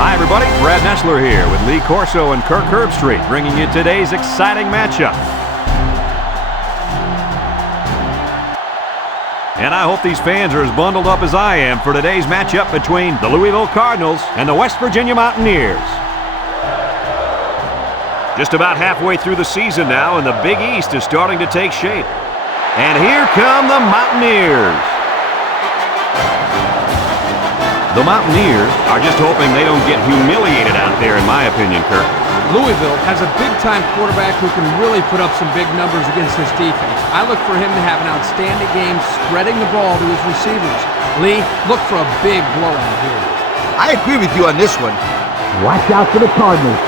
Hi, everybody. Brad Nessler here with Lee Corso and Kirk Herbstreit, bringing you today's exciting matchup. And I hope these fans are as bundled up as I am for today's matchup between the Louisville Cardinals and the West Virginia Mountaineers. Just about halfway through the season now, and the Big East is starting to take shape. And here come the Mountaineers. The Mountaineers are just hoping they don't get humiliated out there, in my opinion, Kirk. Louisville has a big-time quarterback who can really put up some big numbers against this defense. I look for him to have an outstanding game spreading the ball to his receivers. Lee, look for a big blowout here. I agree with you on this one. Watch out for the Cardinals.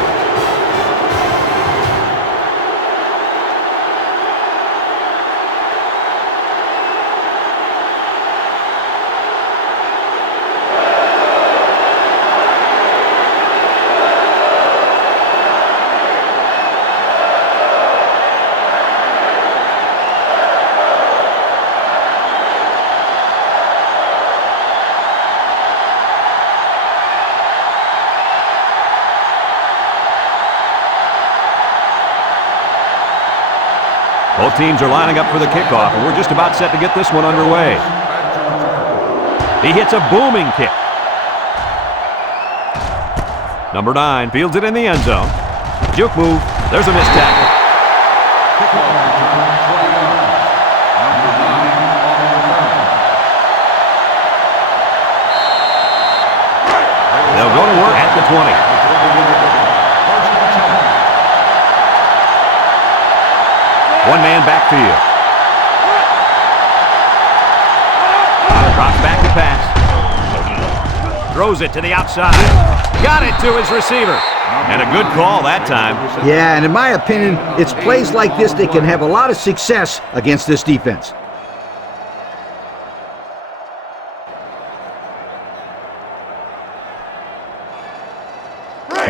Both teams are lining up for the kickoff, and we're just about set to get this one underway. He hits a booming kick. Number 9 fields it in the end zone. Juke move. There's a missed tackle. They'll go to work at the 20. One-man backfield. Drops back to pass. Throws it to the outside. Got it to his receiver. And a good call that time. Yeah, and in my opinion, it's plays like this that can have a lot of success against this defense.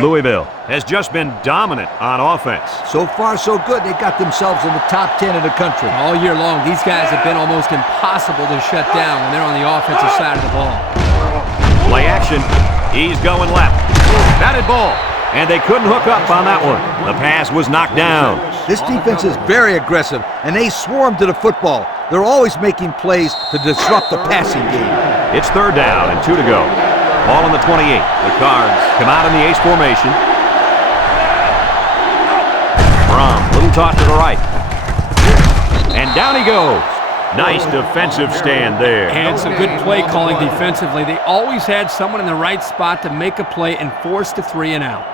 Louisville has just been dominant on offense. So far, so good. They got themselves in the top 10 in the country. All year long, these guys have been almost impossible to shut down when they're on the offensive side of the ball. Play action. He's going left. Batted ball. And they couldn't hook up on that one. The pass was knocked down. This defense is very aggressive, and they swarm to the football. They're always making plays to disrupt the passing game. It's 3rd down and 2 to go. Ball on the 28. The Cards come out in the ace formation. Brom, little toss to the right. And down he goes. Nice defensive stand there. And some good play calling defensively. They always had someone in the right spot to make a play and force the 3 and out.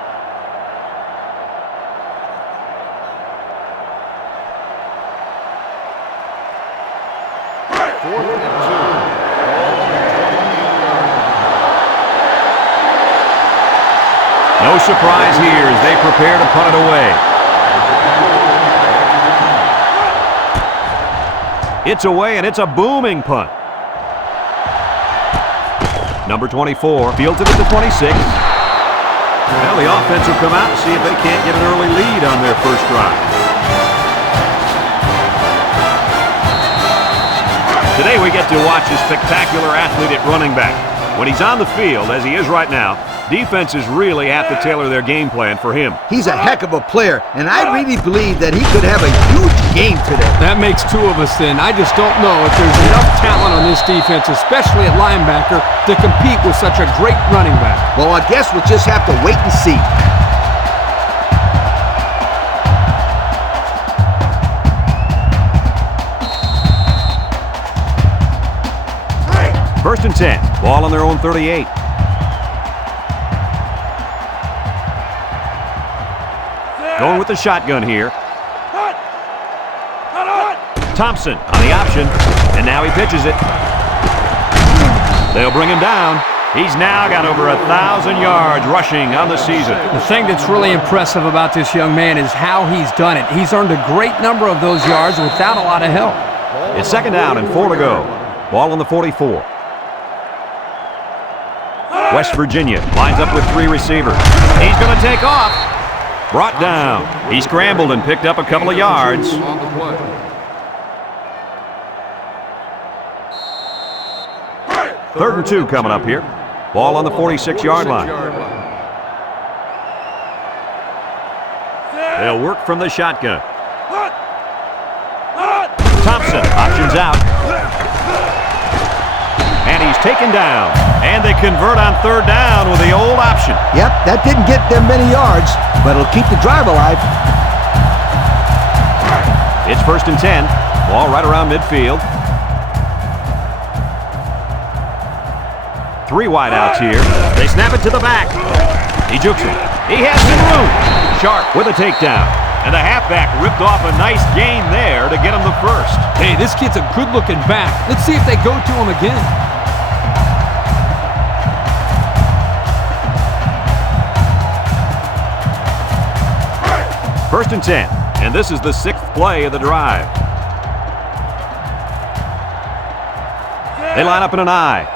No surprise here as they prepare to punt it away. It's away, and it's a booming punt. Number 24 fields it at the 26. Well, the offense will come out and see if they can't get an early lead on their first drive. Today we get to watch a spectacular athlete at running back. When he's on the field, as he is right now, defenses really have to tailor their game plan for him. He's a heck of a player, and I really believe that he could have a huge game today. That makes 2 of us then. I just don't know if there's enough talent on this defense, especially at linebacker, to compete with such a great running back. Well, I guess we'll just have to wait and see. First and 10. Ball on their own 38. Going with the shotgun here. Thompson on the option, and now he pitches it. They'll bring him down. He's now got over 1,000 yards rushing on the season. The thing that's really impressive about this young man is how he's done it. He's earned a great number of those yards without a lot of help. It's 2nd down and 4 to go. Ball on the 44. West Virginia lines up with 3 receivers. He's going to take off. Brought down. He scrambled and picked up a couple of yards. 3rd and 2 coming up here. Ball on the 46-yard line. They'll work from the shotgun. Thompson options out. And he's taken down. And they convert on third down with the old option. Yep, that didn't get them many yards, but it'll keep the drive alive. It's 1st and 10. Ball right around midfield. 3 wide outs here. They snap it to the back. He jukes him. He has some room. Sharp with a takedown. And the halfback ripped off a nice gain there to get him the first. Hey, this kid's a good-looking back. Let's see if they go to him again. First and 10. And this is the 6th play of the drive. They line up in an I.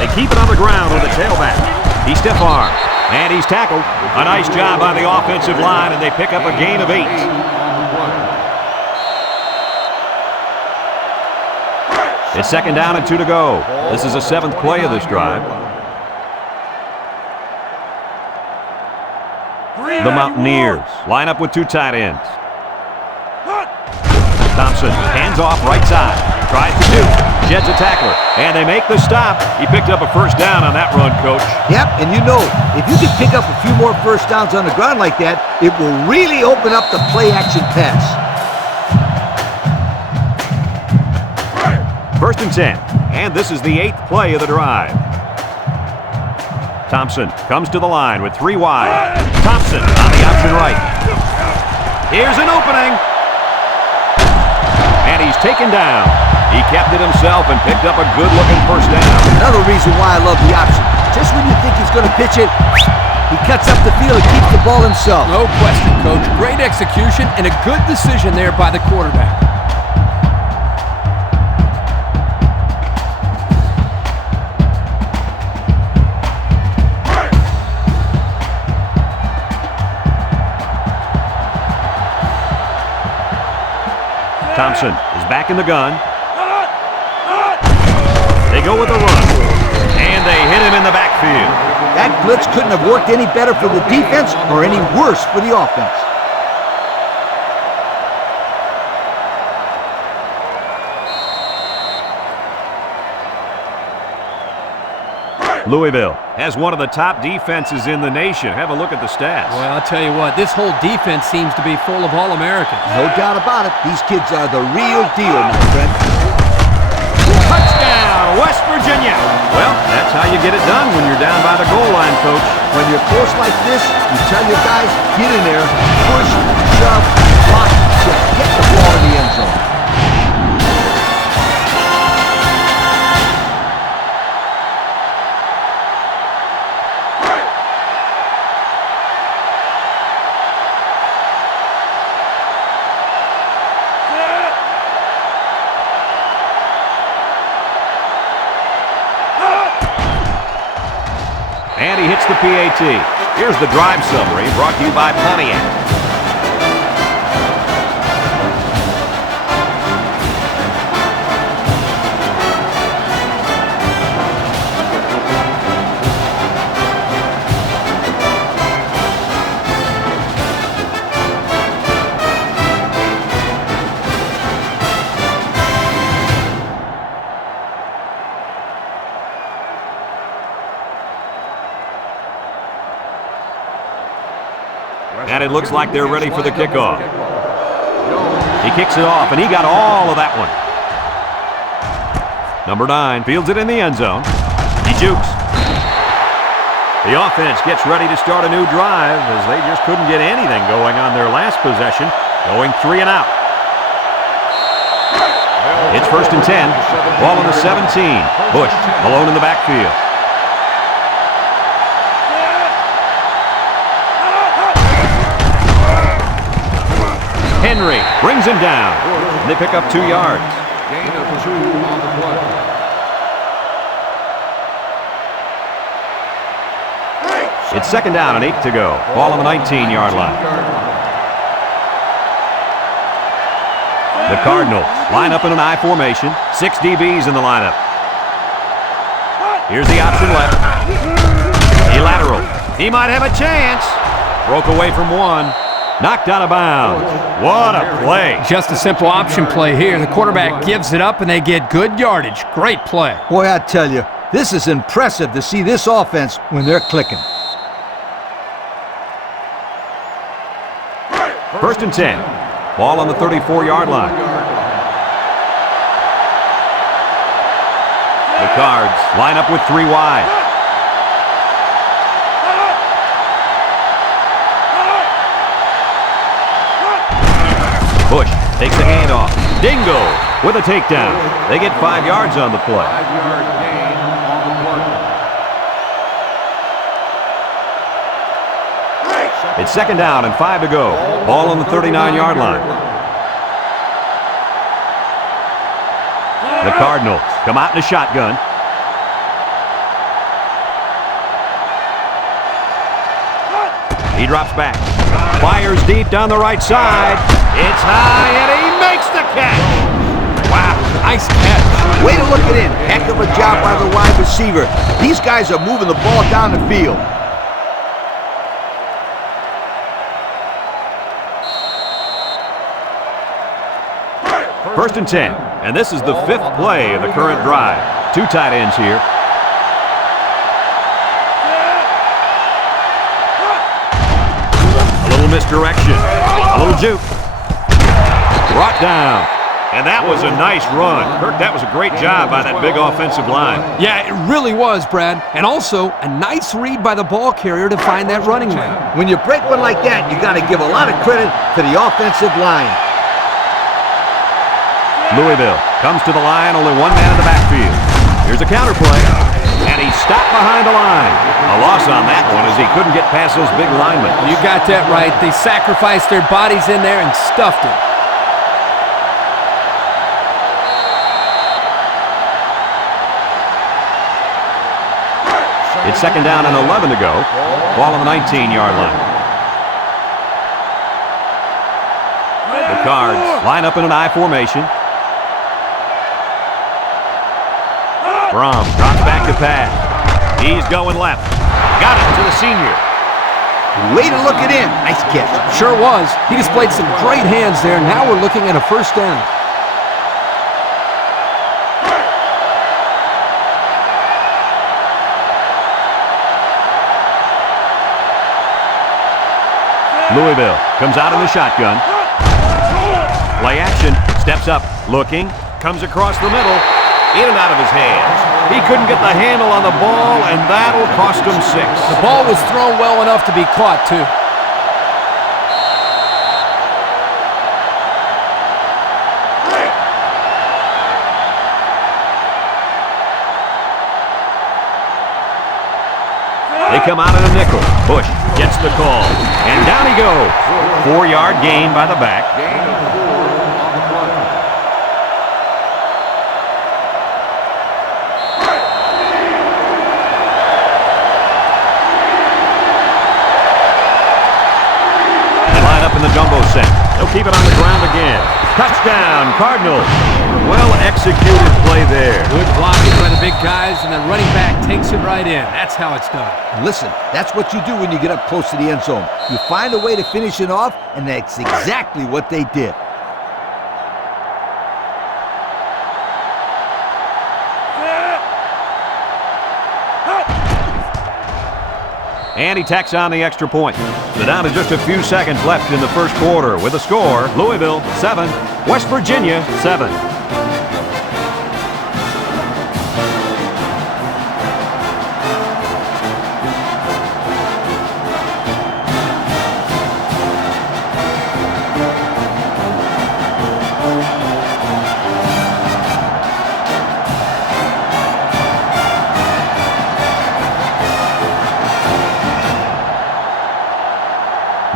They keep it on the ground with the tailback. He stiff-armed, and he's tackled. A nice job by the offensive line, and they pick up a gain of 8. It's 2nd down and 2 to go. This is the 7th play of this drive. The Mountaineers line up with 2 tight ends. Thompson hands off right side. Tries to do. Sheds a tackler. And they make the stop. He picked up a first down on that run, Coach. Yep, and you know, if you can pick up a few more first downs on the ground like that, it will really open up the play-action pass. 1st and 10. And this is the 8th play of the drive. Thompson comes to the line with 3 wide. Thompson on the option right. Here's an opening. And he's taken down. He kept it himself and picked up a good-looking first down. Another reason why I love the option. Just when you think he's going to pitch it, he cuts up the field and keeps the ball himself. No question, Coach. Great execution and a good decision there by the quarterback. Thompson is back in the gun. They go with a run. And they hit him in the backfield. That blitz couldn't have worked any better for the defense or any worse for the offense. Louisville has one of the top defenses in the nation. Have a look at the stats. Well, I'll tell you what, this whole defense seems to be full of All-Americans. No doubt about it. These kids are the real deal, my friend. Touchdown, West Virginia. Well, that's how you get it done when you're down by the goal line, Coach. When you're close like this, you tell your guys, get in there, push, shove, block, just get the ball in the end zone. And he hits the PAT. Here's the drive summary brought to you by Pontiac. And it looks like they're ready for the kickoff. He kicks it off, and he got all of that one. Number 9 fields it in the end zone. He jukes. The offense gets ready to start a new drive as they just couldn't get anything going on their last possession, going 3 and out. It's 1st and 10. Ball on the 17. Bush alone in the backfield. Henry brings him down. They pick up 2 yards. Gain of 2 on the play. It's 2nd down and 8 to go. Ball on the 19-yard line. The Cardinals line up in an I formation. 6 DBs in the lineup. Here's the option left. He laterals. He might have a chance. Broke away from one. Knocked out of bounds. What a play. Just a simple option play here. The quarterback gives it up, and they get good yardage. Great play. Boy, I tell you, this is impressive to see this offense when they're clicking. 1st and 10. Ball on the 34-yard line. The Cards line up with 3 wide. Bush takes the handoff. Dingo with a takedown. They get 5 yards on the play. 5-yard gain on the play. It's 2nd down and 5 to go. Ball on the 39-yard line. The Cardinals come out in a shotgun. He drops back. Fires deep down the right side. It's high, and he makes the catch. Wow, nice catch. Way to look it in. Heck of a job by the wide receiver. These guys are moving the ball down the field. First and 10, and this is the 5th play of the current drive. 2 tight ends here. A little misdirection, a little juke. Brought down, and that was a nice run. Kirk, that was a great job by that big offensive line. Yeah, it really was, Brad. And also, a nice read by the ball carrier to find that running lane. When you break one like that, you got to give a lot of credit to the offensive line. Louisville comes to the line, only 1 man in the backfield. Here's a counter play, and he stopped behind the line. A loss on that one as he couldn't get past those big linemen. You got that right. They sacrificed their bodies in there and stuffed it. It's 2nd down and 11 to go. Ball on the 19-yard line. The Cards line up in an I formation. Brom drops back to pass. He's going left. Got it to the senior. Way to look it in. Nice catch. Sure was. He displayed some great hands there. Now we're looking at a 1st down. Louisville comes out in the shotgun. Play action. Steps up. Looking. Comes across the middle. In and out of his hands. He couldn't get the handle on the ball, and that'll cost him 6. The ball was thrown well enough to be caught, too. They come out in a nickel. Bush gets the call, and down he goes. 4-yard gain by the back. Gain of 4 on the play. They line up in the jumbo set. They'll keep it on the ground again. Touchdown, Cardinals. Well-executed play there. Good blocking by the big guys, and the running back takes it right in. That's how it's done. Listen, that's what you do when you get up close to the end zone. You find a way to finish it off, and that's exactly what they did. And he tacks on the extra point. So down to just a few seconds left in the 1st quarter with a score, Louisville 7, West Virginia 7.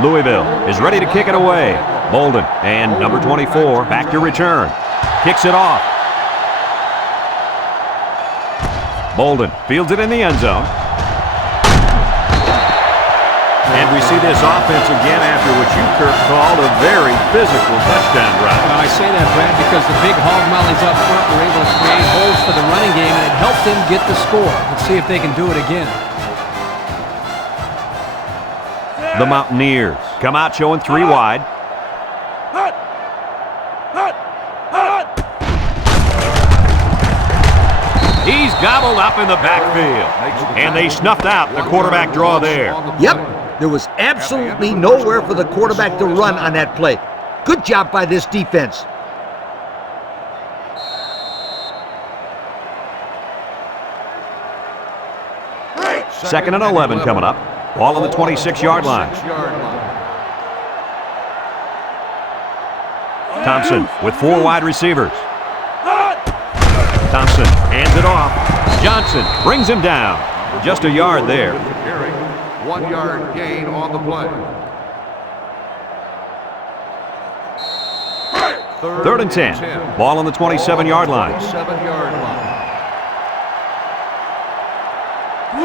Louisville is ready to kick it away. Bolden and number 24 back to return. Kicks it off. Bolden fields it in the end zone. And we see this offense again after what you, Kirk, called a very physical touchdown drive. Well, I say that, Brad, because the big hog mollies up front were able to create holes for the running game, and it helped them get the score. Let's see if they can do it again. The Mountaineers come out showing 3 wide. He's gobbled up in the backfield. And they snuffed out the quarterback draw there. Yep, there was absolutely nowhere for the quarterback to run on that play. Good job by this defense. Second and 11 coming up. Ball on the 26-yard line. Thompson with 4 wide receivers. Thompson hands it off. Johnson brings him down. Just a yard there. 1 yard gain on the play. Third and 10. Ball on the 27-yard line. 7-yard line.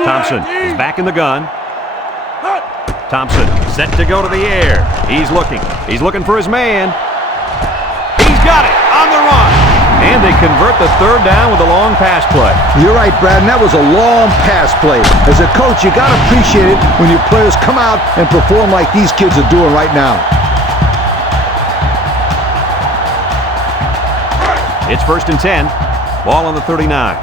Thompson is back in the gun. Thompson set to go to the air. He's looking for his man. He's got it on the run. And they convert the 3rd down with a long pass play. You're right, Brad, and that was a long pass play. As a coach, you got to appreciate it when your players come out and perform like these kids are doing right now. It's 1st and 10. Ball on the 39.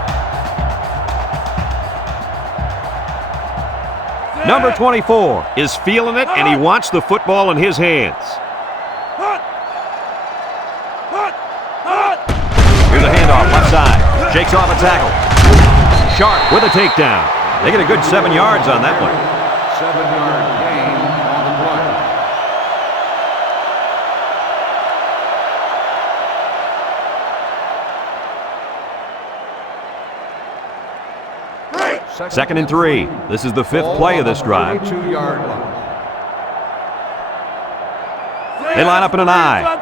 Number 24 is feeling it, and he wants the football in his hands. Here's a handoff left side. Shakes off a tackle. Sharp with a takedown. They get a good 7 yards on that one. 7-yard gain on the play. 2nd and 3. This is the 5th play of this drive. 22-yard line. They line up in an I.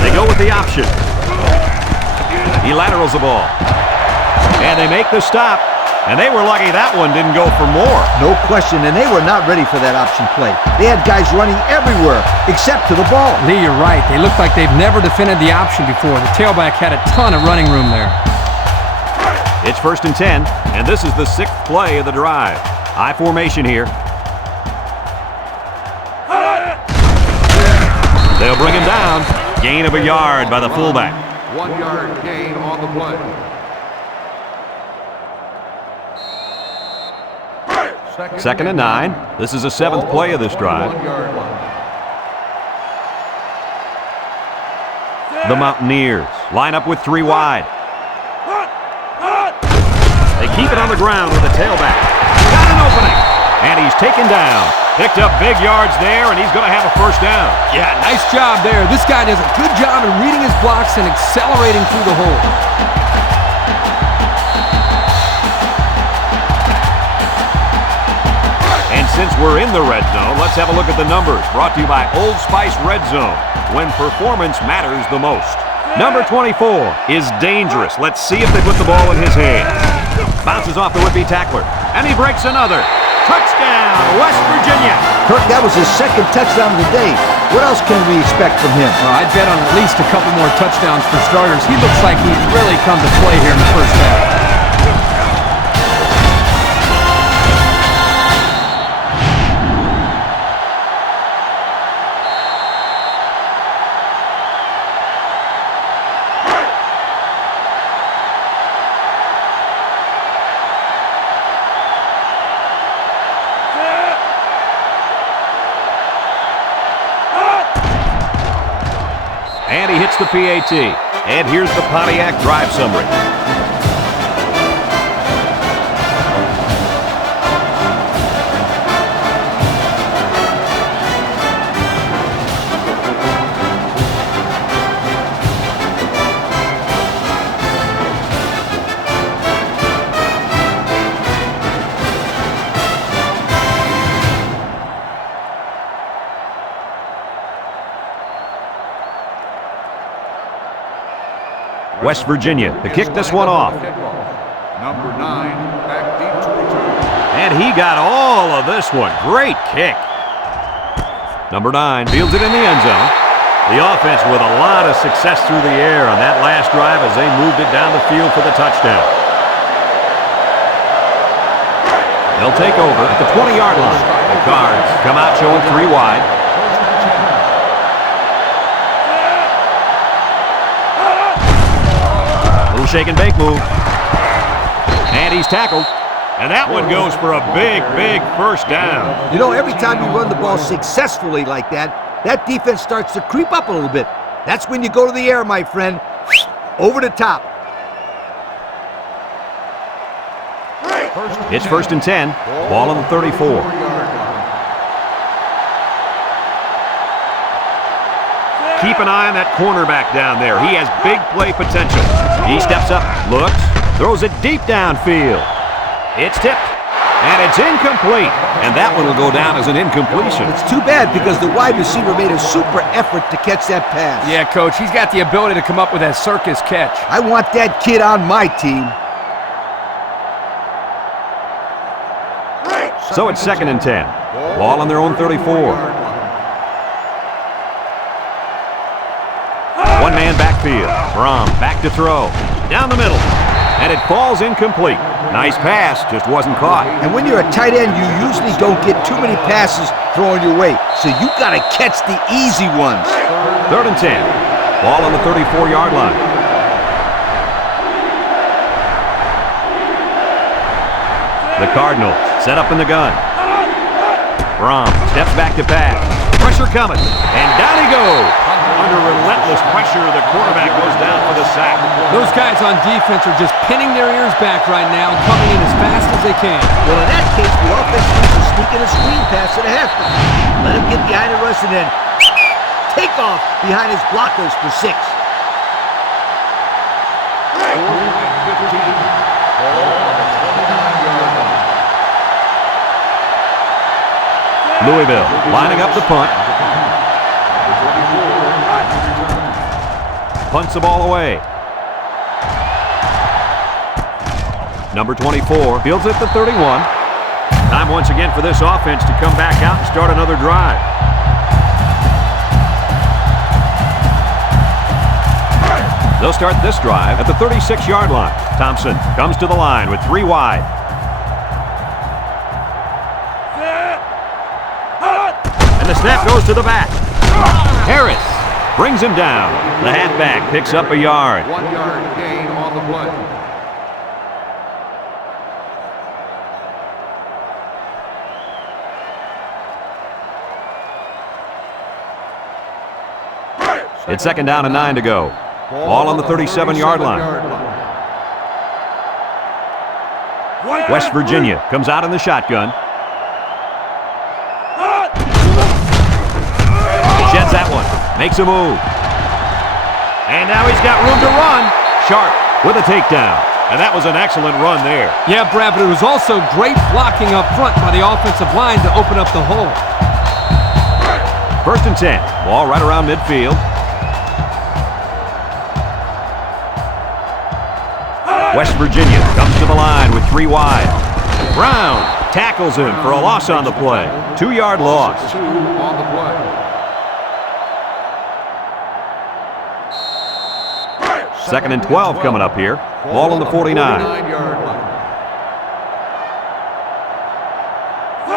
They go with the option. He laterals the ball. And they make the stop. And they were lucky that one didn't go for more. No question, and they were not ready for that option play. They had guys running everywhere except to the ball. Lee, you're right. They look like they've never defended the option before. The tailback had a ton of running room there. It's 1st and 10, and this is the 6th play of the drive. I formation here. They'll bring him down. Gain of a yard by the fullback. 1 yard gain on the play. 2nd and 9. This is the 7th play of this drive. 1 yard line. The Mountaineers line up with 3 wide. They keep it on the ground with the tailback. Got an opening, and he's taken down. Picked up big yards there, and he's going to have a 1st down. Yeah, nice job there. This guy does a good job in reading his blocks and accelerating through the hole. And since we're in the red zone, let's have a look at the numbers. Brought to you by Old Spice Red Zone, when performance matters the most. Number 24 is dangerous. Let's see if they put the ball in his hands. Bounces off the would-be tackler, and he breaks another. Touchdown, West Virginia. Kirk, that was his 2nd touchdown of the day. What else can we expect from him? Well, I'd bet on at least a couple more touchdowns for starters. He looks like he's really come to play here in the 1st half. And he hits the PAT. And here's the Pontiac drive summary. West Virginia to kick this one off. Number 9, back deep to return. And he got all of this one. Great kick. Number 9 fields it in the end zone. The offense with a lot of success through the air on that last drive as they moved it down the field for the touchdown. They'll take over at the 20-yard line. The Cards come out showing 3 wide. Little shake and bake move. And he's tackled. And that one goes for a big, big first down. You know, every time you run the ball successfully like that, that defense starts to creep up a little bit. That's when you go to the air, my friend. Over the top. It's 1st and 10. Ball on the 34. Keep an eye on that cornerback down there. He has big play potential. He steps up, looks, throws it deep downfield. It's tipped, and it's incomplete. And that one will go down as an incompletion. It's too bad because the wide receiver made a super effort to catch that pass. Yeah, Coach, he's got the ability to come up with that circus catch. I want that kid on my team. So it's 2nd and 10. Ball on their own 34. One-man backfield. Brom back to throw. Down the middle. And it falls incomplete. Nice pass, just wasn't caught. And when you're a tight end, you usually don't get too many passes thrown your way. So you got to catch the easy ones. 3rd and 10. Ball on the 34-yard line. The Cardinals set up in the gun. Brom steps back to pass. Pressure coming. And down he goes. Under relentless pressure, the quarterback goes down for the sack. Those guys on defense are just pinning their ears back right now, coming in as fast as they can. Well, in that case, the offense needs to sneak in a screen pass at halftime. Let him get behind the rush and then take off behind his blockers for 6. Louisville lining up the punt. Punts the ball away. Number 24 fields it at the 31. Time once again for this offense to come back out and start another drive. They'll start this drive at the 36-yard line. Thompson comes to the line with 3 wide. And the snap goes to the back. Harris brings him down. The halfback picks up a yard. 1 yard gain on the play. It's 2nd down and 9 to go. Ball on the 37-yard line. West Virginia comes out in the shotgun. Sheds that one. Makes a move. And now he's got room to run. Sharp with a takedown. And that was an excellent run there. Yeah, Brad, but it was also great blocking up front by the offensive line to open up the hole. 1st and 10. Ball right around midfield. West Virginia comes to the line with 3 wide. Brown tackles him for a loss on the play. 2-yard loss. 2 on the play. 2nd and 12 coming up here. Ball on the 49. 49-yard line.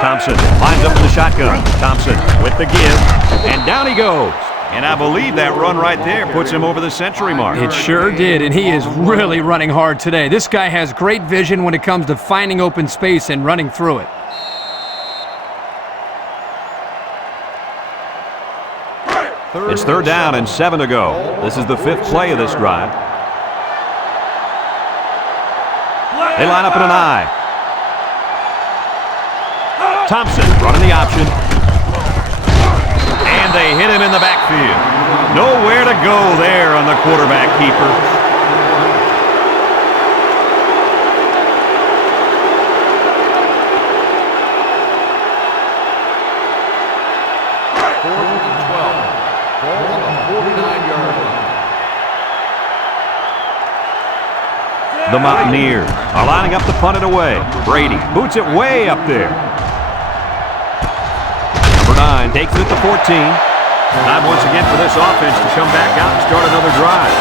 Thompson lines up in the shotgun. Thompson with the give. And down he goes. And I believe that run right there puts him over the century mark. It sure did, and he is really running hard today. This guy has great vision when it comes to finding open space and running through it. It's 3rd down and 7 to go. This is the 5th play of this drive. They line up in an I. Thompson running the option. And they hit him in the backfield. Nowhere to go there on the quarterback keeper. The Mountaineers are lining up to punt it away. Brady boots it way up there. Number 9 takes it at the 14. Time once again for this offense to come back out and start another drive.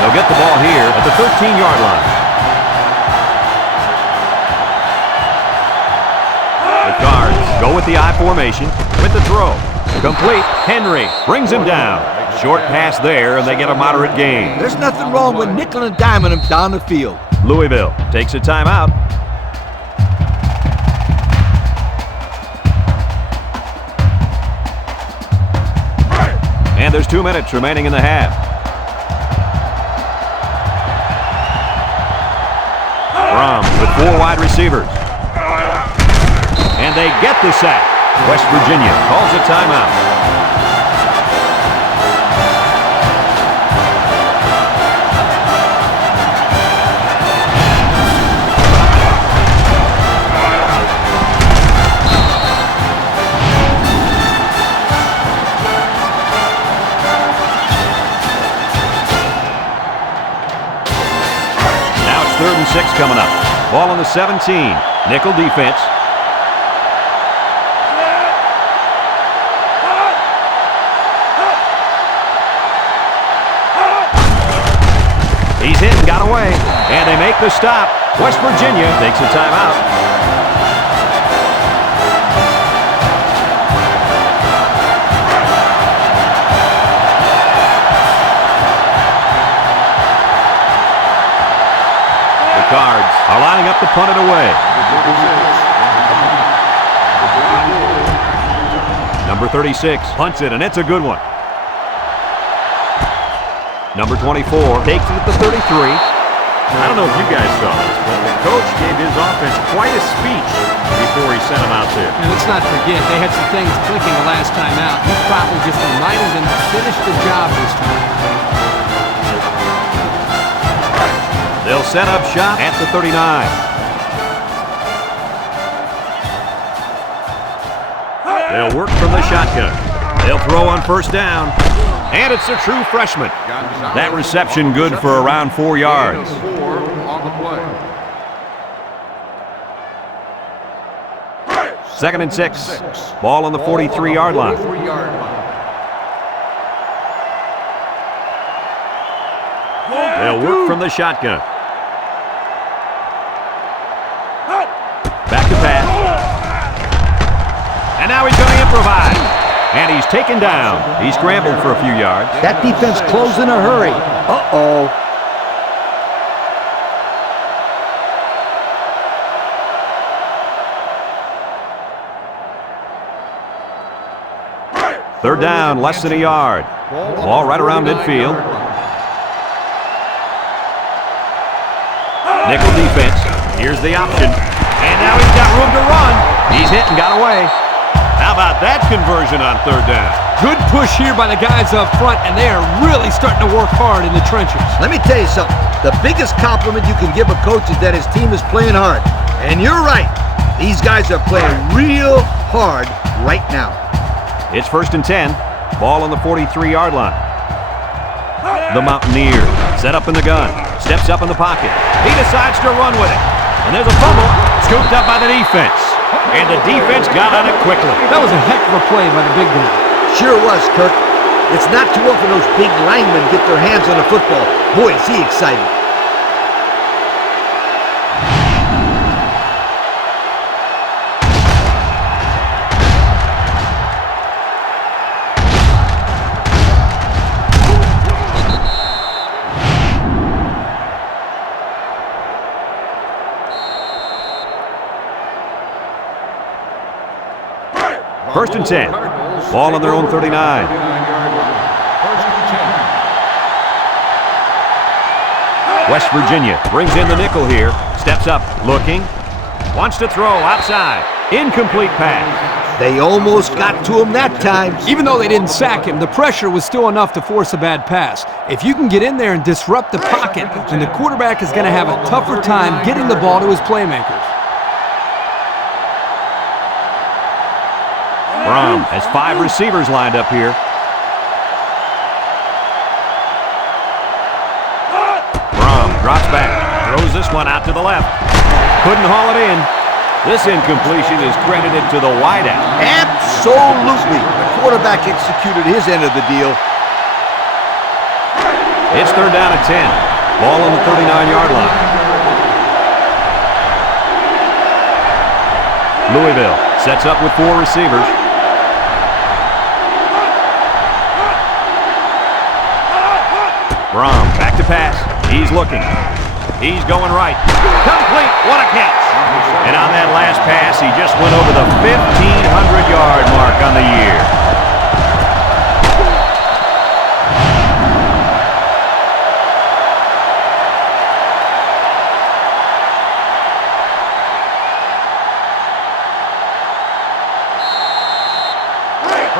They'll get the ball here at the the 13-yard line. The Cards go with the I formation with the throw. Complete. Henry brings him down. Short pass there, and they get a moderate gain. There's nothing wrong with nickel and diming him down the field. Louisville takes a timeout. And there's 2 minutes remaining in the half. Brom with 4 wide receivers. And they get the sack. West Virginia calls a timeout. Now it's 3rd and 6 coming up. Ball on the 17. Nickel defense. He's hit and got away, and they make the stop. West Virginia takes a timeout. The Cards are lining up to punt it away. Number 36 punts it, and it's a good one. Number 24 takes it at the 33. I don't know if you guys saw this, but the coach gave his offense quite a speech before he sent them out there. And let's not forget, they had some things clicking the last time out. He probably just reminded them to finish the job this time. They'll set up shop at the 39. They'll work from the shotgun. They'll throw on 1st down. And it's a true freshman. That reception good for around 4 yards. 4 on the play. 2nd and 6. Ball on the 43-yard line. 43-yard line. They'll work from the shotgun. Back to pass. And now he's going to improvise. And he's taken down. He scrambled for a few yards. That defense closed in a hurry. Uh-oh. Third down, less than a yard. Ball right around midfield. Nickel defense. Here's the option. And now he's got room to run. He's hit and got away. How about that conversion on 3rd down? Good push here by the guys up front, and they are really starting to work hard in the trenches. Let me tell you something. The biggest compliment you can give a coach is that his team is playing hard. And you're right. These guys are playing real hard right now. It's 1st and 10. Ball on the 43-yard line. The Mountaineer set up in the gun. Steps up in the pocket. He decides to run with it. And there's a fumble. Scooped up by the defense. And the defense got on it quickly. That was a heck of a play by the big guy. Sure was, Kirk. It's not too often those big linemen get their hands on a football. Boy, is he excited. First and 10. Ball on their own 39. 1st and 10. West Virginia brings in the nickel here. Steps up, looking. Wants to throw outside. Incomplete pass. They almost got to him that time. Even though they didn't sack him, the pressure was still enough to force a bad pass. If you can get in there and disrupt the pocket, then the quarterback is going to have a tougher time getting the ball to his playmakers. Brom has 5 receivers lined up here. Brom drops back, throws this one out to the left. Couldn't haul it in. This incompletion is credited to the wideout. Absolutely. The quarterback executed his end of the deal. It's 3rd down and 10. Ball on the 39-yard line. Louisville sets up with 4 receivers. Brom back to pass. He's looking. He's going right. Complete. What a catch. And on that last pass, he just went over the 1,500-yard mark on the year.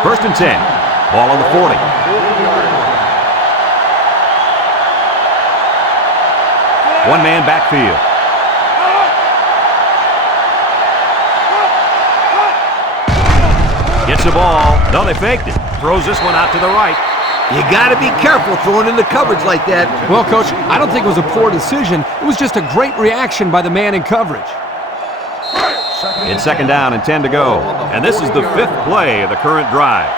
First and 10. Ball on the 40. One-man backfield. Gets the ball. No, they faked it. Throws this one out to the right. You got to be careful throwing into coverage like that. Well, Coach, I don't think it was a poor decision. It was just a great reaction by the man in coverage. It's second down and 10 to go. And this is the 5th play of the current drive.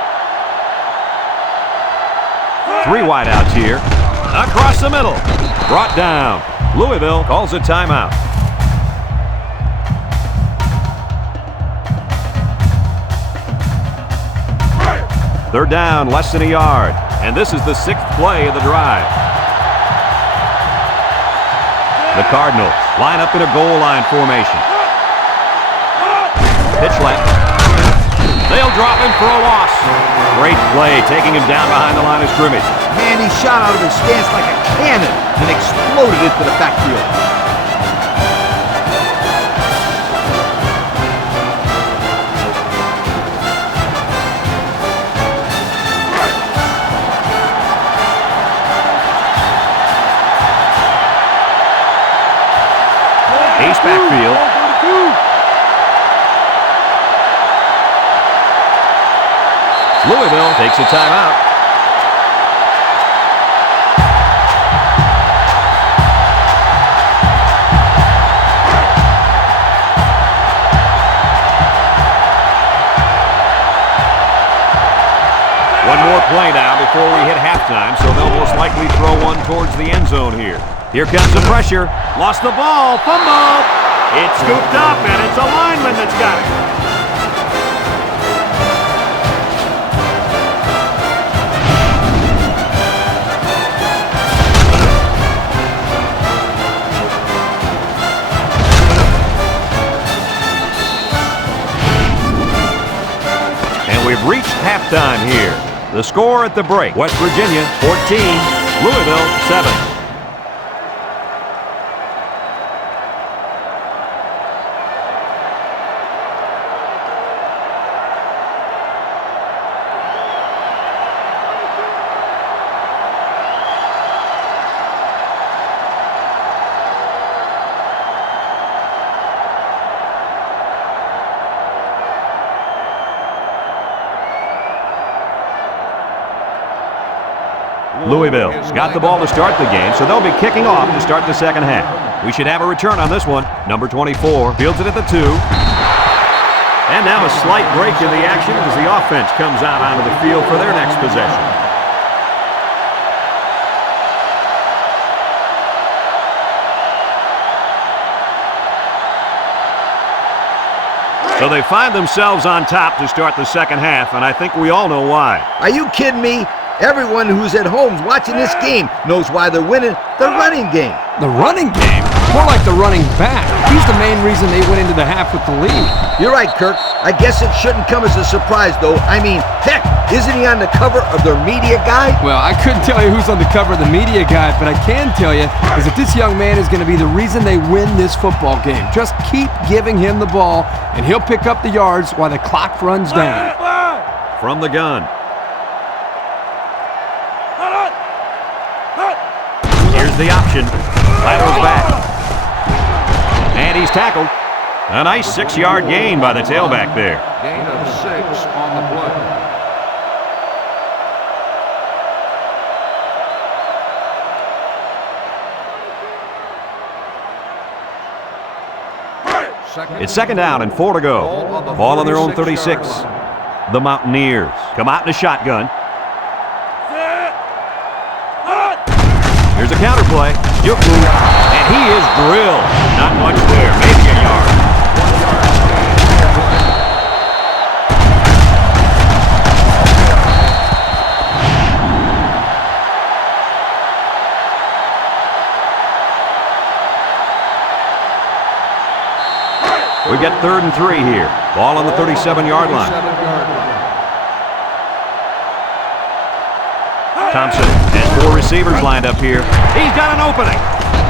3 wideouts here. Across the middle. Brought down. Louisville calls a timeout. Third down, less than a yard. And this is the 6th play of the drive. The Cardinals line up in a goal line formation. Pitch left. They'll drop him for a loss. Great play, taking him down behind the line of scrimmage. Man, he shot out of his stance like a cannon and exploded into the backfield. Ace backfield. Louisville takes a timeout. One more play now before we hit halftime, so they'll most likely throw one towards the end zone here. Here comes the pressure. Lost the ball. Fumble. It's scooped up, and it's a lineman that's got it. We've reached halftime here. The score at the break, West Virginia 14, Louisville 7. Louisville got the ball to start the game, so they'll be kicking off to start the second half. We should have a return on this one. Number 24 fields it at the 2. And now a slight break in the action as the offense comes out onto the field for their next possession. So they find themselves on top to start the second half, and I think we all know why. Are you kidding me? Everyone who's at home watching this game knows why they're winning the running game. The running game? More like the running back. He's the main reason they went into the half with the lead. You're right, Kirk. I guess it shouldn't come as a surprise, though. I mean, heck, isn't he on the cover of their media guide? Well, I couldn't tell you who's on the cover of the media guide, but I can tell you is that this young man is going to be the reason they win this football game. Just keep giving him the ball, and he'll pick up the yards while the clock runs down. From the gun. Here's the option. Laterals back. And he's tackled. A nice 6-yard gain by the tailback there. Gain of 6 on the play. It's second down and 4 to go. Ball on their own 36. The Mountaineers come out in a shotgun. Here's a counter play. And he is drilled. Not much there, maybe a yard. We've got 3rd and 3 here. Ball on the 37-yard line. Thompson has 4 receivers lined up here. He's got an opening.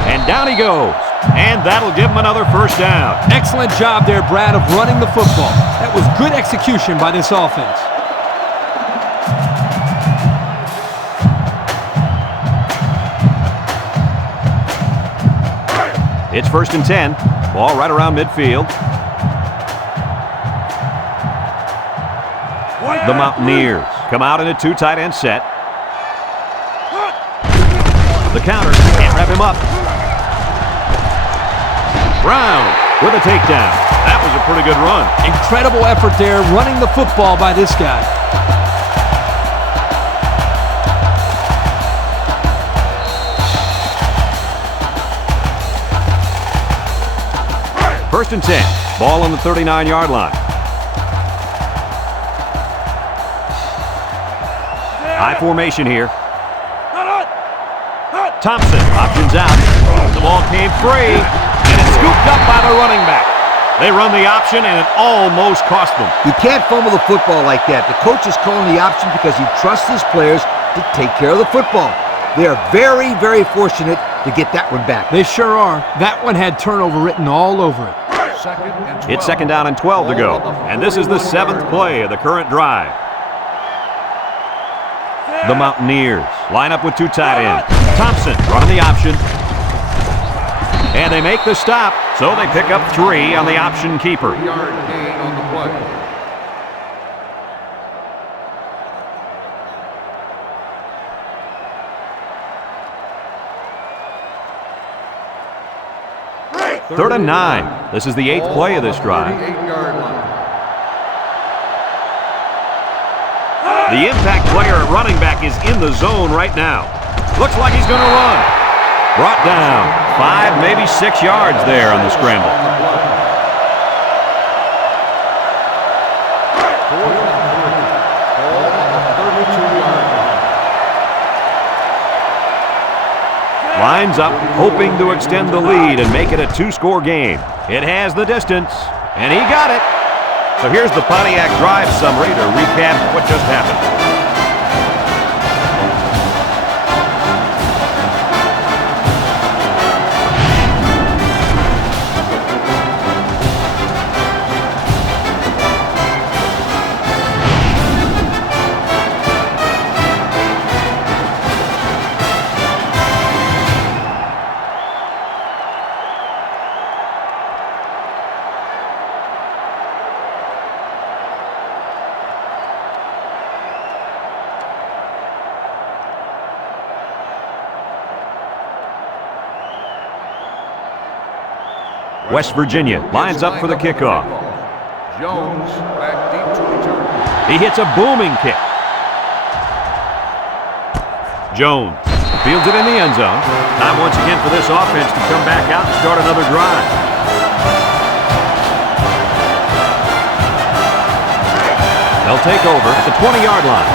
And down he goes. And that'll give him another first down. Excellent job there, Brad, of running the football. That was good execution by this offense. It's 1st and 10. Ball right around midfield. The Mountaineers come out in a 2 tight end set. The counter can't wrap him up. Brown with a takedown. That was a pretty good run. Incredible effort there running the football by this guy. 1st and 10. Ball on the 39-yard line. High formation here. Thompson options out. The ball came free, and it's scooped up by the running back. They run the option, and it almost cost them. You can't fumble the football like that. The coach is calling the option because he trusts his players to take care of the football. They are very, very fortunate to get that one back. They sure are. That one had turnover written all over it. It's 2nd down and 12 to go, and this is the 7th play of the current drive. The Mountaineers line up with 2 tight ends. Thompson running the option. And they make the stop, so they pick up 3 on the option keeper. Yard gain on the play. Third and 9. This is the 8th play of this drive. 38-yard line. The impact player at running back is in the zone right now. Looks like he's going to run. Brought down 5, maybe 6 yards there on the scramble. Lines up, hoping to extend the lead and make it a 2-score game. It has the distance, and he got it. So here's the Pontiac drive summary to recap what just happened. West Virginia lines up for the kickoff. Jones back deep to return. He hits a booming kick. Jones fields it in the end zone. Time once again for this offense to come back out and start another drive. They'll take over at the 20-yard line.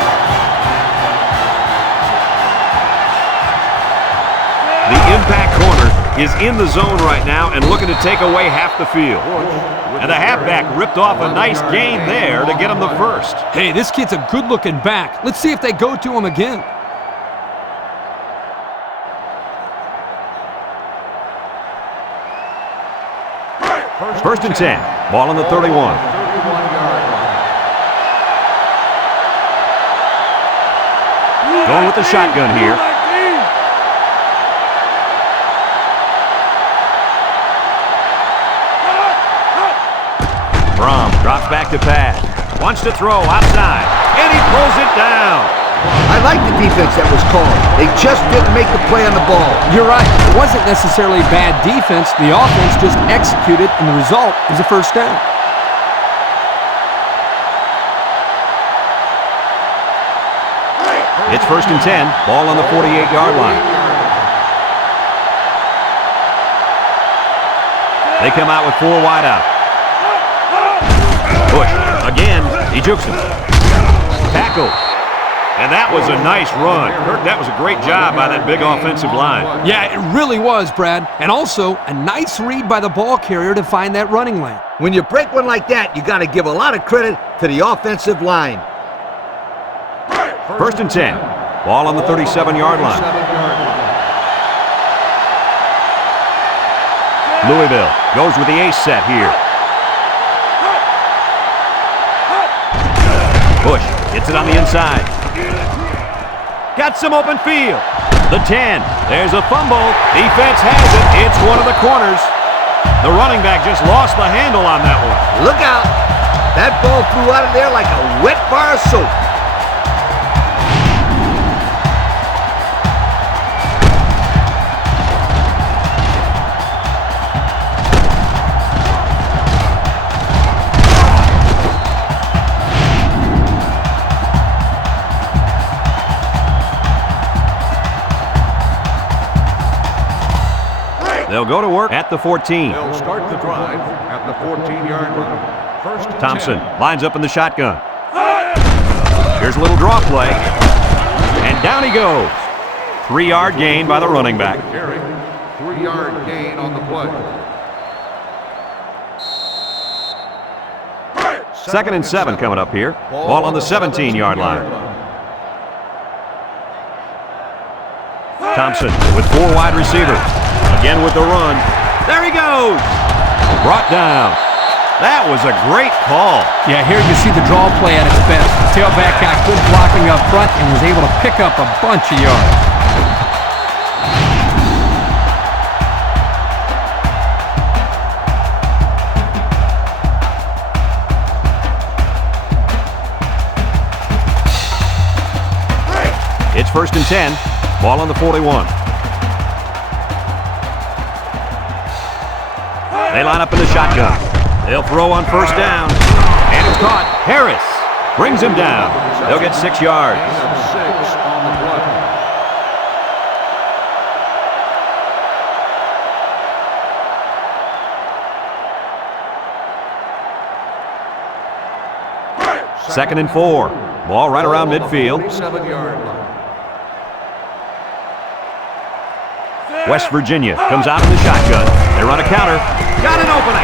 The impact corner is in the zone right now and looking to take away half the field. And the halfback ripped off a nice gain there to get him the first. Hey, this kid's a good-looking back. Let's see if they go to him again. First and 10. Ball on the 31. Going with the shotgun here. Brom drops back to pass. Wants to throw outside. And he pulls it down. I like the defense that was called. They just didn't make the play on the ball. You're right. It wasn't necessarily bad defense. The offense just executed, and the result is a first down. It's first and 10. Ball on the 48-yard line. They come out with 4 wide out. Bush, again, he jukes him. Tackle. And that was a nice run. Kirk, that was a great job by that big offensive line. Yeah, it really was, Brad. And also, a nice read by the ball carrier to find that running lane. When you break one like that, you got to give a lot of credit to the offensive line. 1st and 10. Ball on the 37-yard line. Louisville goes with the ace set here. Bush gets it on the inside. Got some open field. The 10. There's a fumble. Defense has it. It's one of the corners. The running back just lost the handle on that one. Look out. That ball flew out of there like a wet bar of soap. They'll go to work at the 14. They'll start the drive at the 14-yard line. 1st and Thompson 10. lines up in the shotgun. Here's a little draw play. And down he goes. 3-yard gain by the running back. Carry. 3-yard gain on the play. 2nd and 7 coming up here. Ball on the 17-yard line. Thompson with 4 wide receivers. Again with the run. There he goes. Brought down. That was a great call. Yeah, here you see the draw play at its best. The tailback got good blocking up front and was able to pick up a bunch of yards. It's 1st and 10. Ball on the 41. They line up in the shotgun. They'll throw on 1st down. And it's caught. Harris brings him down. They'll get 6 yards. Gain of 6 on the play. 2nd and 4. Ball right around midfield. 47-yard line. West Virginia comes out in the shotgun. They run a counter. Got an opening.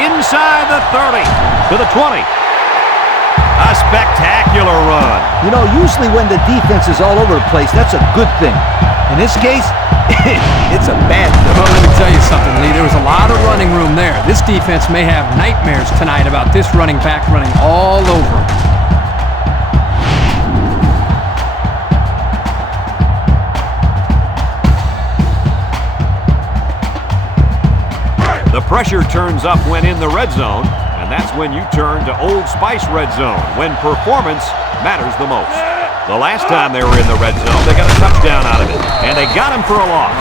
Inside the 30 to the 20. A spectacular run. You know, usually when the defense is all over the place, that's a good thing. In this case, it's a bad thing. Well, let me tell you something, Lee. There was a lot of running room there. This defense may have nightmares tonight about this running back running all over them. The pressure turns up when in the red zone, and that's when you turn to Old Spice red zone, when performance matters the most. The last time they were in the red zone, they got a touchdown out of it, and they got him for a loss.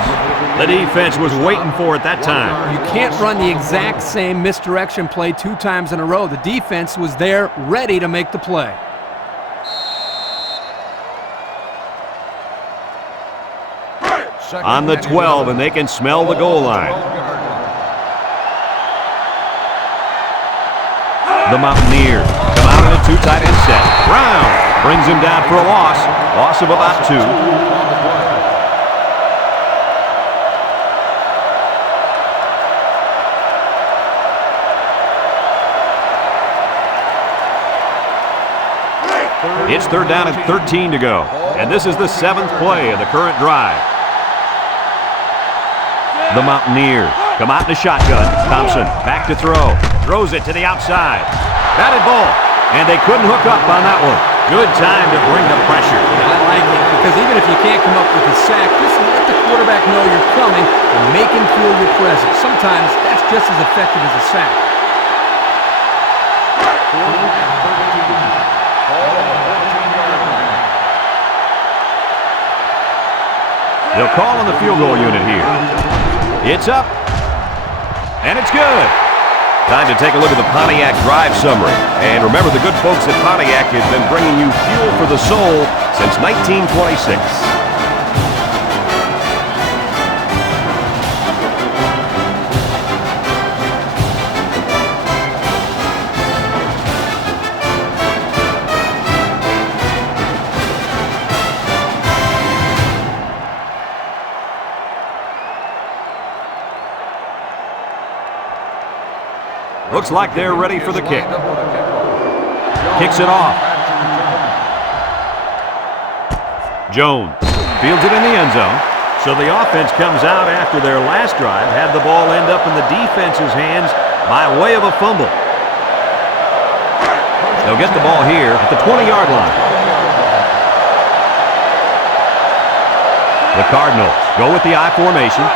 The defense was waiting for it that time. You can't run the exact same misdirection play 2 times in a row. The defense was there ready to make the play. On the 12, and they can smell the goal line. The Mountaineers come out in a 2 tight end set. Brown brings him down for a loss. Loss of about 2. It's 3rd down and 13 to go. And this is the 7th play of the current drive. The Mountaineers come out in a shotgun. Thompson back to throw. Throws it to the outside. Batted ball. And they couldn't hook up on that one. Good time to bring the pressure. I like it, because even if you can't come up with a sack, just let the quarterback know you're coming and make him feel your presence. Sometimes that's just as effective as a sack. They'll call on the field goal unit here. It's up. And it's good. Time to take a look at the Pontiac drive summary. And remember, the good folks at Pontiac have been bringing you fuel for the soul since 1926. Looks like they're ready for the kick. Kicks it off. Jones fields it in the end zone. So the offense comes out after their last drive, had the ball end up in the defense's hands by way of a fumble. They'll get the ball here at the 20-yard line. The Cardinals go with the I formation.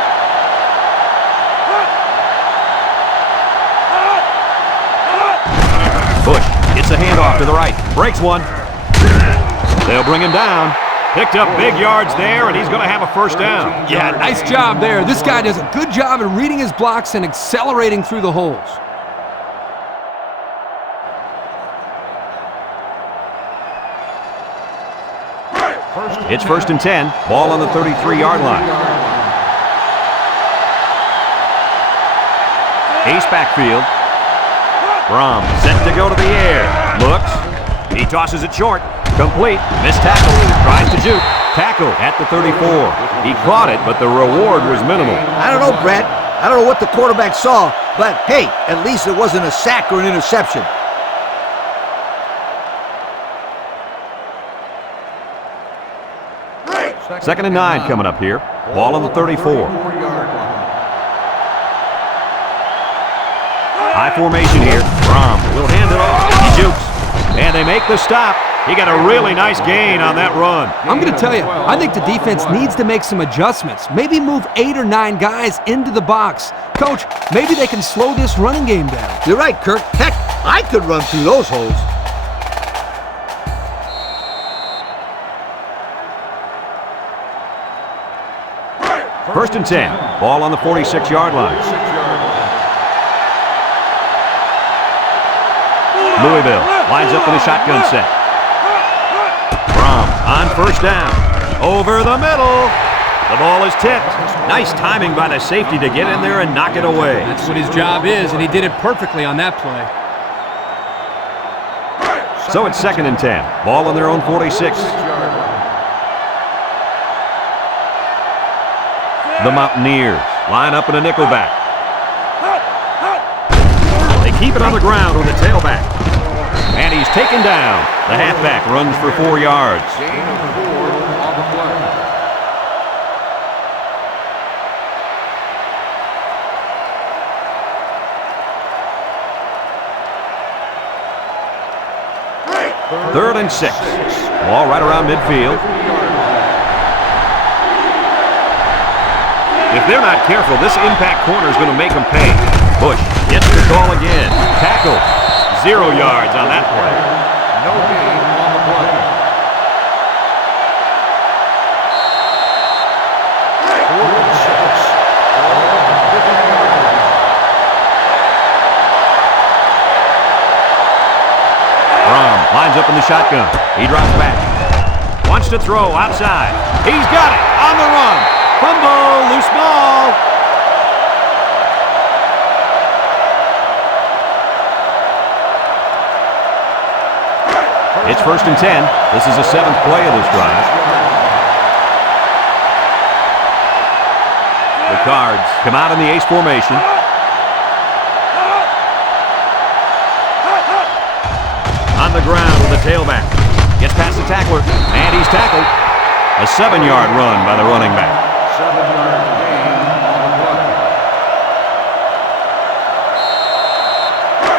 Bush gets a handoff to the right. Breaks one. They'll bring him down. Picked up big yards there, and he's going to have a first down. Yeah, nice job there. This guy does a good job in reading his blocks and accelerating through the holes. It's 1st and 10. Ball on the 33-yard line. Ace backfield. Brom set to go to the air. Looks. He tosses it short. Complete. Missed tackle. Tries to shoot. Tackle at the 34. He caught it, but the reward was minimal. I don't know, Brett. I don't know what the quarterback saw, but hey, at least it wasn't a sack or an interception. Second and 9 coming up here. Ball on the 34. High formation here. Brom will hand it off. He jukes. And they make the stop. He got a really nice gain on that run. I'm going to tell you, I think the defense needs to make some adjustments. Maybe move 8 or 9 guys into the box. Coach, maybe they can slow this running game down. You're right, Kirk. Heck, I could run through those holes. First and 10. Ball on the 46-yard line. Louisville lines up in a shotgun set. Brom on first down. Over the middle. The ball is tipped. Nice timing by the safety to get in there and knock it away. That's what his job is, and he did it perfectly on that play. So it's 2nd and 10. Ball on their own 46. The Mountaineers line up in a nickelback. They keep it on the ground with the tailback. And he's taken down. The halfback runs for 4 yards. Gain of 4 on the play. Third and 6. Ball right around midfield. If they're not careful, this impact corner is going to make them pay. Bush gets the call again. Tackle. 0 yards on that play. No gain on the play. 4th and 6. Brom lines up in the shotgun. He drops back. Wants to throw outside. He's got it on the run. Fumble, loose ball. It's 1st and 10. This is the 7th play of this drive. The Cards come out in the ace formation. On the ground with the tailback. Gets past the tackler, and he's tackled. A 7-yard run by the running back. 7-yard gain on the play.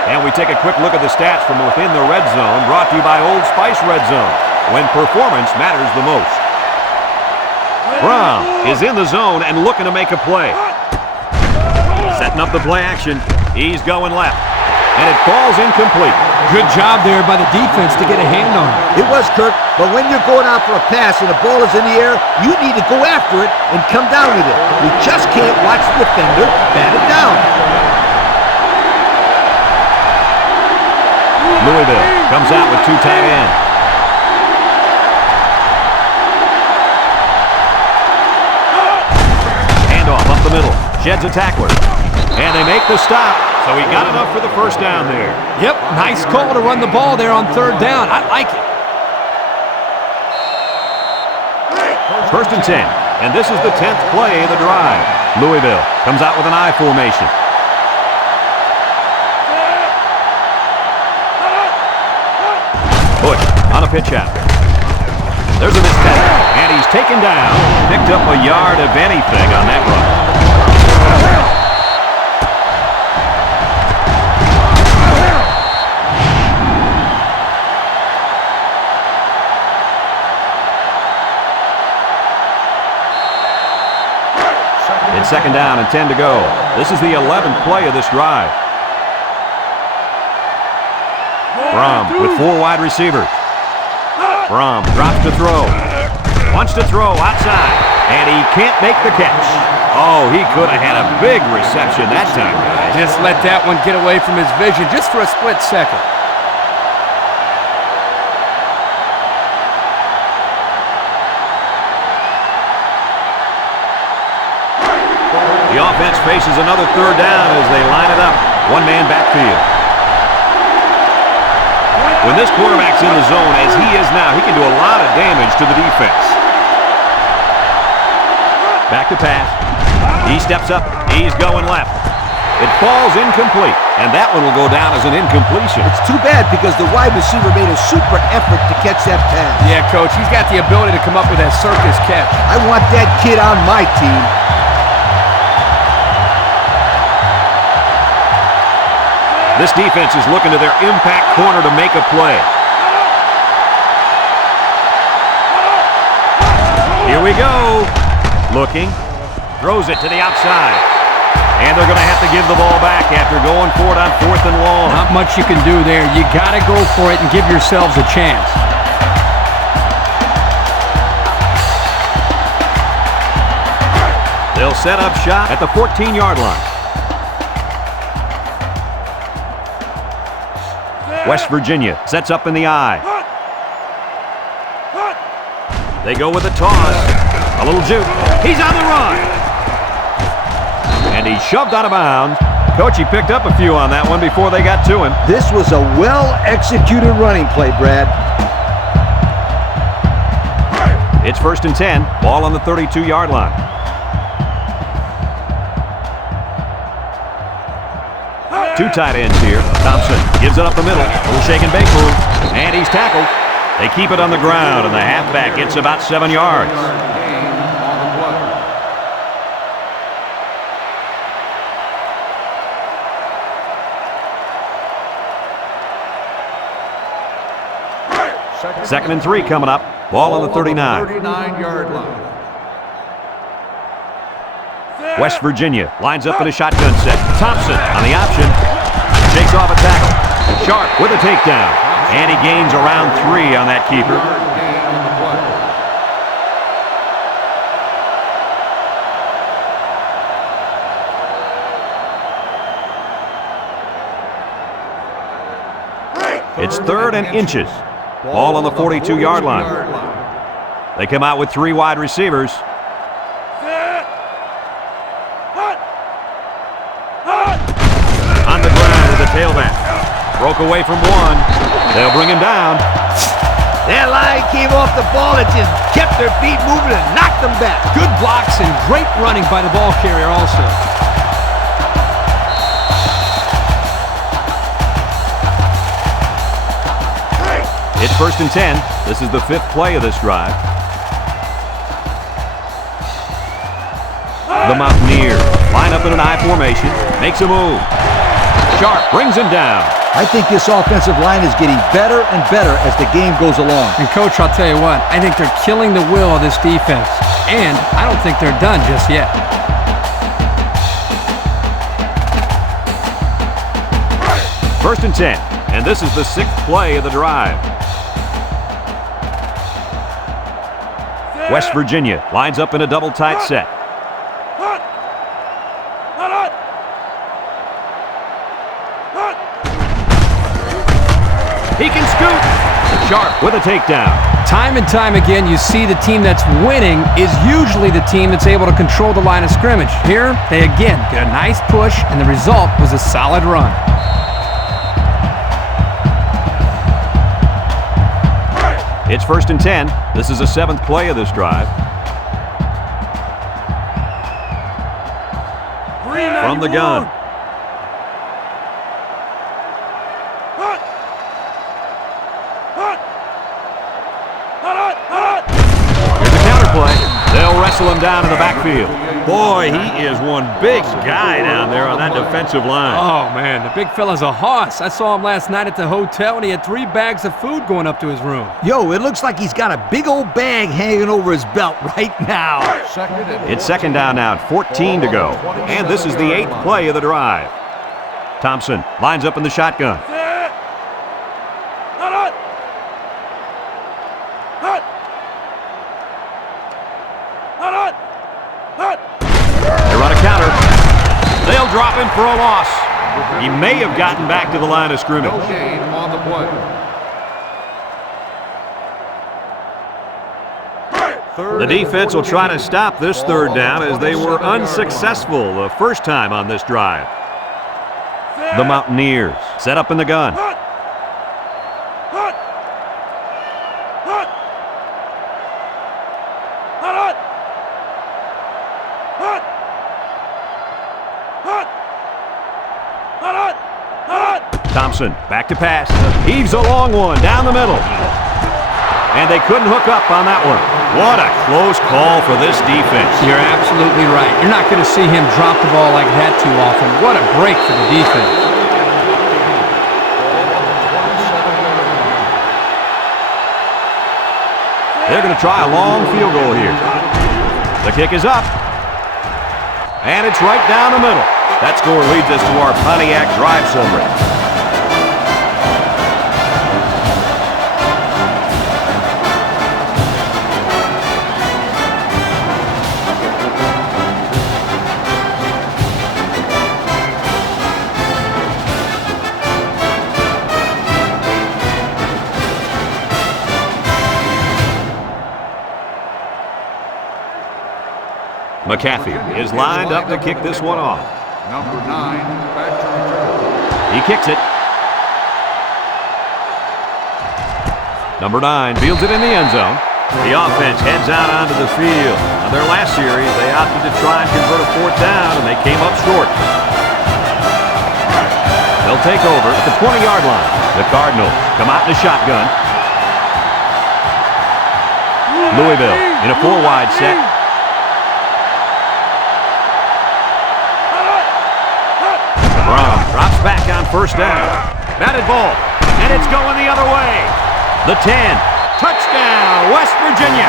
And we take a quick look at the stats from within the red zone, brought to you by Old Spice Red Zone, when performance matters the most. Brown is in the zone and looking to make a play. Setting up the play action. He's going left, and it falls incomplete. Good job there by the defense to get a hand on it. It was, Kirk, but when you're going out for a pass and the ball is in the air, you need to go after it and come down with it. You just can't watch the defender bat it down. Louisville comes out with 2 tight ends. Handoff up the middle. Sheds a tackler. And they make the stop. So he got enough for the first down there. Yep, nice call to run the ball there on 3rd down. I like it. 1st and 10. And this is the 10th play of the drive. Louisville comes out with an I formation. the pitch out. There's a misstep, and he's taken down. Picked up a yard of anything on that run. It's second down and 10 to go. This is the 11th play of this drive. Brom with 4 wide receivers. Brom drops to throw. Wants to throw outside, and he can't make the catch. Oh, he could have had a big reception that time, guys. Just let that one get away from his vision just for a split second. The offense faces another third down as they line it up. One-man backfield. When this quarterback's in the zone, as he is now, he can do a lot of damage to the defense. Back to pass. He steps up. He's going left. It falls incomplete, and that one will go down as an incompletion. It's too bad because the wide receiver made a super effort to catch that pass. Yeah, Coach, he's got the ability to come up with that circus catch. I want that kid on my team. This defense is looking to their impact corner to make a play. Here we go. Looking. Throws it to the outside. And they're going to have to give the ball back after going for it on 4th and long. Not much you can do there. You got to go for it and give yourselves a chance. They'll set up shop at the 14-yard line. West Virginia sets up in the eye. They go with a toss. A little juke. He's on the run. And he's shoved out of bounds. Coach, he picked up a few on that one before they got to him. This was a well-executed running play, Brad. It's 1st and 10. Ball on the 32-yard line. Two tight ends here. Thompson gives it up the middle. Little shake and bake move. And he's tackled. They keep it on the ground, and the halfback gets about 7 yards. Second and 3 coming up. Ball on the 39. 39-yard line. West Virginia lines up in a shotgun set. Thompson on the option. Shakes off a tackle. Sharp with a takedown. And he gains around 3 on that keeper. It's 3rd and inches. Ball on the 42-yard line. They come out with 3 wide receivers. On the ground with the tailback. Broke away from one. They'll bring him down. That line came off the ball and just kept their feet moving and knocked them back. Good blocks and great running by the ball carrier also. It's 1st and 10. This is the 5th play of this drive. The Mountaineers line up in an I formation. Makes a move. Sharp brings him down. I think this offensive line is getting better and better as the game goes along. And, Coach, I'll tell you what, I think they're killing the will of this defense. And I don't think they're done just yet. First and 10. And this is the 6th play of the drive. West Virginia lines up in a double tight set. He can scoot. Sharp with a takedown. Time and time again, you see the team that's winning is usually the team that's able to control the line of scrimmage. Here, they again get a nice push, and the result was a solid run. It's 1st and 10. This is the 7th play of this drive. From the gun. They'll wrestle him down in the backfield. Boy, he is one big guy down there on that defensive line. Oh, man, the big fella's a hoss. I saw him last night at the hotel, and he had 3 bags of food going up to his room. Yo, it looks like he's got a big old bag hanging over his belt right now. It's second down now, 14 to go. And this is the 8th play of the drive. Thompson lines up in the shotgun. They run a counter. They'll drop him for a loss. He may have gotten back to the line of scrimmage. No gain on the play. The defense will try to stop this third down as they were unsuccessful the first time on this drive. The Mountaineers set up in the gun. Thompson back to pass. Heaves a long one down the middle. And they couldn't hook up on that one. What a close call for this defense. You're absolutely right. You're not going to see him drop the ball like that too often. What a break for the defense. They're going to try a long field goal here. The kick is up. And it's right down the middle. That score leads us to our Pontiac drive summary. McAfee is lined up to kick this one off. Number 9, back to return. He kicks it. Number 9 fields it in the end zone. The offense heads out onto the field. On their last series, they opted to try and convert a 4th down, and they came up short. They'll take over at the 20-yard line. The Cardinals come out in a shotgun. Louisville in a 4-wide set. Drops back on 1st down. Batted ball, and it's going the other way. The 10. Touchdown, West Virginia.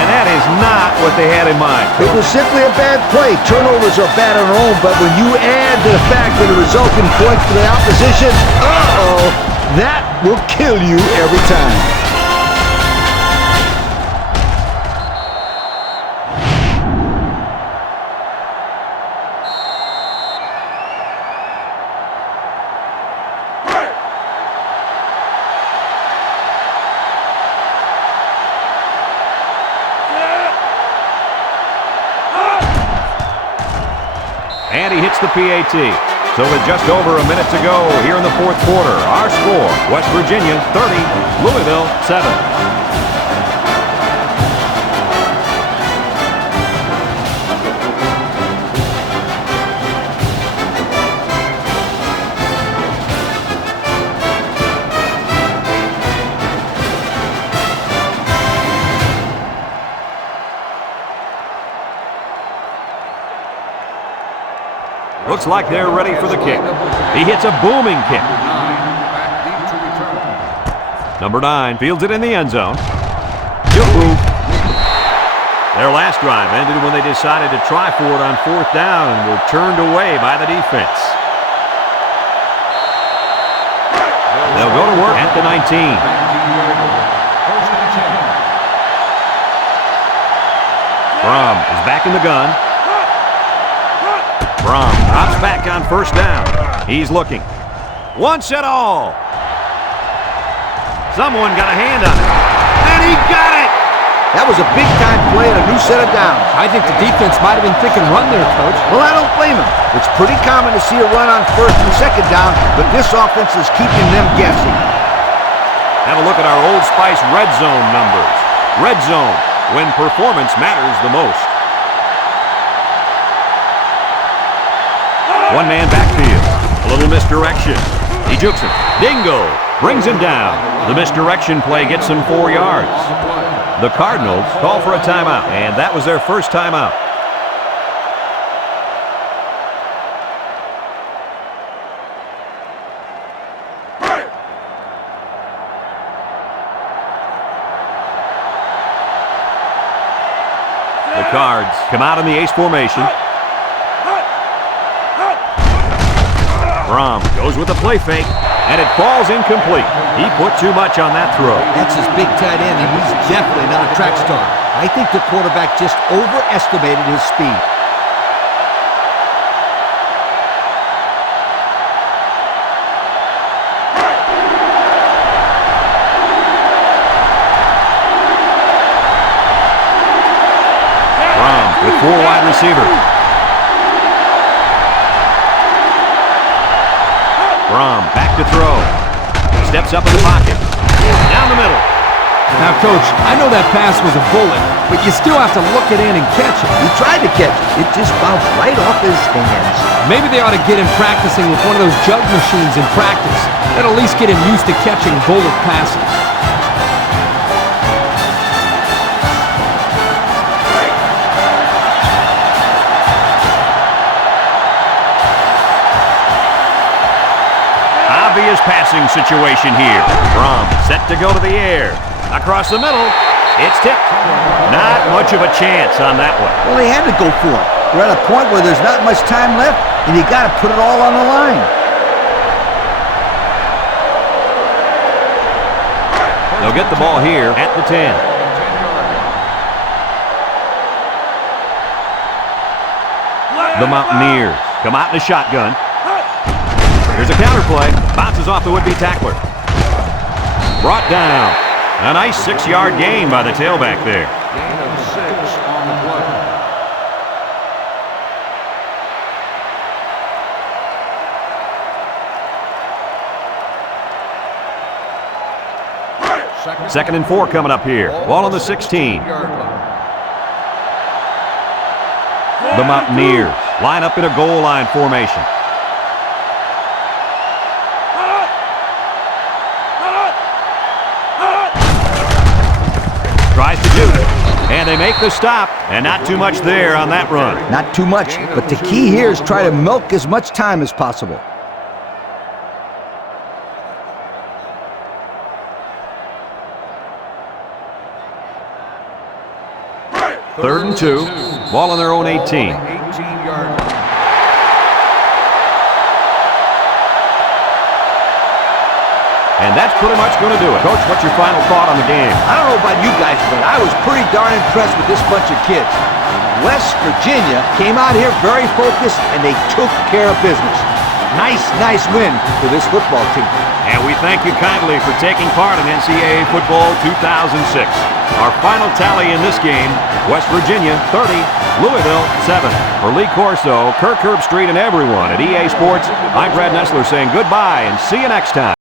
And that is not what they had in mind. It was simply a bad play. Turnovers are bad on their own, but when you add to the fact that it resulted in points for the opposition, that will kill you every time. And he hits the PAT. So with just over a minute to go here in the 4th quarter, our score, West Virginia 30, Louisville 7. Looks like they're ready for the kick. He hits a booming kick. Number 9 fields it in the end zone. Their last drive ended when they decided to try for it on 4th down and were turned away by the defense. They'll go to work at the 19. Brom is back in the gun. Brom drops back on 1st down. He's looking. Once and all. Someone got a hand on it. And he got it! That was a big-time play and a new set of downs. I think the defense might have been thinking run there, Coach. Well, I don't blame him. It's pretty common to see a run on 1st and 2nd down, but this offense is keeping them guessing. Have a look at our Old Spice red zone numbers. Red zone, when performance matters the most. One-man backfield. A little misdirection. He jukes him. Dingo brings him down. The misdirection play gets him 4 yards. The Cardinals call for a timeout, and that was their first timeout. The Cards come out in the ace formation. Brom goes with the play fake, and it falls incomplete. He put too much on that throw. That's his big tight end, and he's definitely not a track star. I think the quarterback just overestimated his speed. Brom with 4 wide receivers. Brom back to throw. Steps up in the pocket. Down the middle. Now, Coach, I know that pass was a bullet, but you still have to look it in and catch it. He tried to catch it. It just bounced right off his hands. Maybe they ought to get him practicing with one of those jug machines in practice. That'll at least get him used to catching bullet passes. Obvious passing situation here. Brom set to go to the air. Across the middle. It's tipped. Not much of a chance on that one. Well, they had to go for it. We're at a point where there's not much time left, and you got to put it all on the line. They'll get the ball here at the 10. The Mountaineers come out in a shotgun. Here's a counter play. Bounces off the would-be tackler. Brought down. A nice 6-yard gain by the tailback there. Gain of 6 on the play. Second and 4 coming up here. Ball on the 16. The Mountaineers line up in a goal line formation. Tries to do it. And they make the stop. And not too much there on that run. Not too much, but the key here is try to milk as much time as possible. Third and 2. Ball on their own 18. 18-yard line. And that's pretty much going to do it. Coach, what's your final thought on the game? I don't know about you guys, but I was pretty darn impressed with this bunch of kids. West Virginia came out here very focused, and they took care of business. Nice win for this football team. And we thank you kindly for taking part in NCAA Football 2006. Our final tally in this game, West Virginia 30, Louisville 7. For Lee Corso, Kirk Herbstreit, and everyone at EA Sports, I'm Brad Nessler saying goodbye and see you next time.